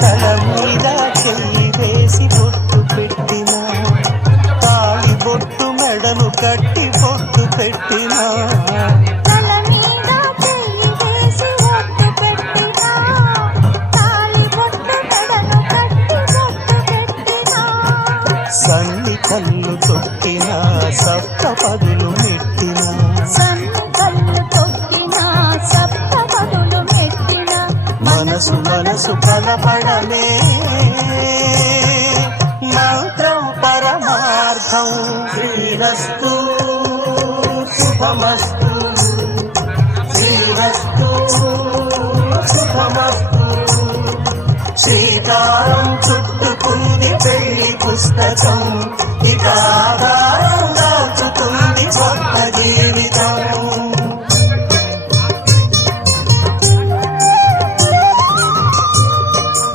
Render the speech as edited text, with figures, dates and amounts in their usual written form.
తల మీద చెయ్యి వేసి బొట్టు పెట్టినా, తాళి బొట్టు మెడను కట్టి బొట్టు పెట్టినా, సన్ని కళ్ళు తొక్కిన సప్త పదులు మెట్టిన, మనసు మనసు కలపడమే మంత్రం పరమార్థం. శ్రీరస్తు శుభమస్తు, శ్రీరస్తు శుభమస్తు. శ్రీకారం చుట్టుకుంది పెళ్లి పుస్తకం, ఇక ఆధారం దాచుతుంది కొత్త జీవితం.